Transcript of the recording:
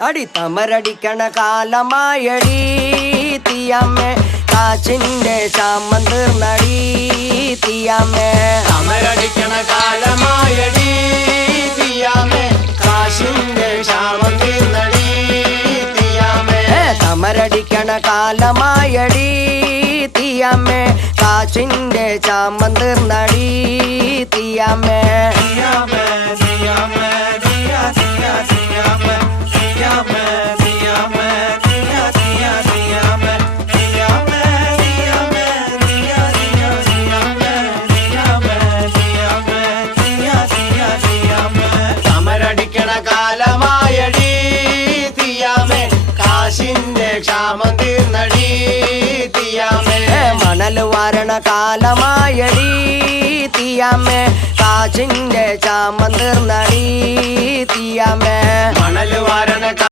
അടി തമരടിക്കണ കാലമായടി തീയമ്മേ കാച്ചിന്റെ ശാമം തീർന്നടി തീയമ്മേ തമരടിക്കണ കാലമായടി തീയമ്മേ കാശിന്റെ ശാമം തീർന്നടി തീയമ്മേ തമരടിക്കണ കാലമായടി തീയമ്മേ കാച്ചിന്റെ ശാമം തീർന്നടി തീയമ്മേ തമരടിക്കണ കാലമായടി തീയമ്മേ കാശിന്റെ ക്ഷാമം തീർന്നടി തീയമ്മേ മണൽ വാരണ കാലമായടി തീയമ്മേ കാച്ചിന്റെ ശാമം തീർന്നടി തീയമ്മേ മണൽ